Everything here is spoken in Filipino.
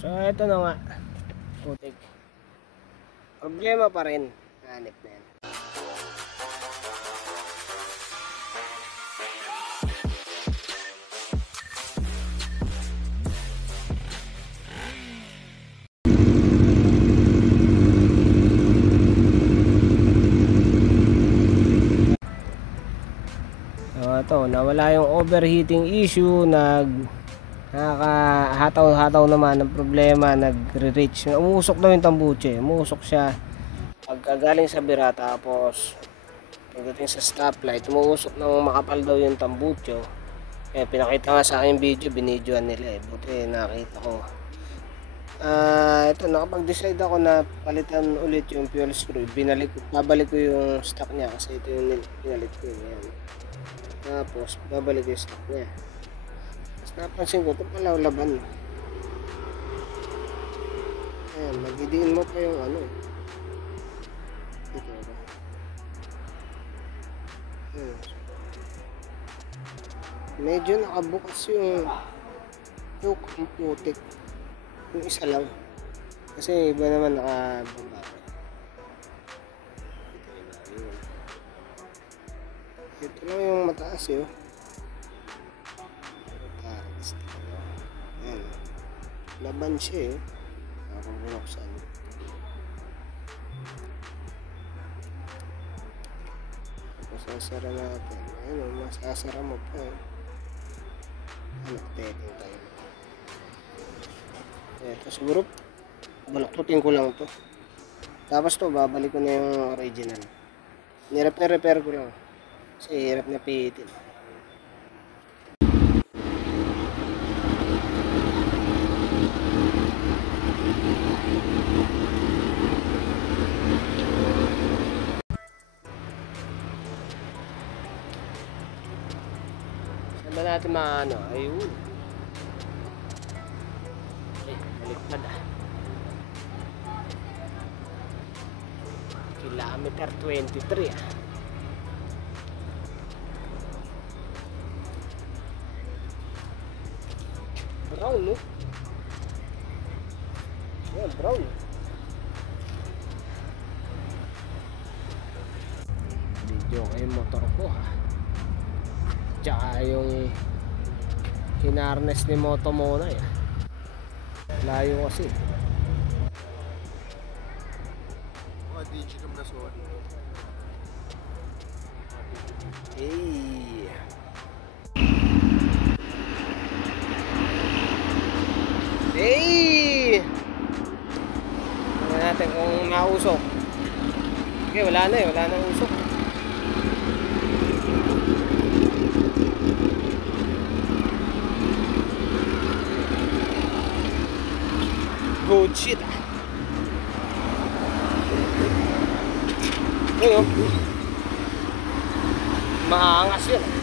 So ito na nga, putik. Problema pa rin, hanip na yan. Ito, nawala yung overheating issue, nakakahataw-hataw naman ng problema, nagre-reach. Umusok daw yung tambuche, umusok siya pagkagaling sa bira, tapos pagdating sa stoplight, umusok ng makapal daw yung tambucho. Eh, pinakita nga sa akin video, binidyoan nila eh, buti nakita ko. Ito, nakapag-decide ako na palitan ulit yung fuel screw. Babalik ko yung stock niya kasi ito yung pinalit ko yun. Tapos babalik yung stock niya. Tapos napansin ko, ito pala laban. Ayan, magidiin mo pa yung ano. Ito ba? Ayan. Medyo nakabukas yung yoke, ang putik. Yung isa lang. Kasi iba naman nakababa. Ito lang yung mataas yun. Ayan. Laban siya eh. Ako binuksan. Tapos sasara natin. Ayun o, masasara mo pa eh. Nag-taking tayo. Ito siguro baluktutin ko lang to. Tapos to babalik ko na yung original. Nire-repair ko lang kasi hirap na pihitin. Saan ba natin maano? Ayun. Baliktad ah. Kilometer 23 ah. Brown no? Yan, brown. Video ko yung motor ko ha. Tsaka yung hinarness ni Moto Mona ya. Layo kasi. Hey. Hey. Tingnan natin kung nausok. Okay, wala na eh, wala nang usok. Good shit ah. Ayun. Maangas yun.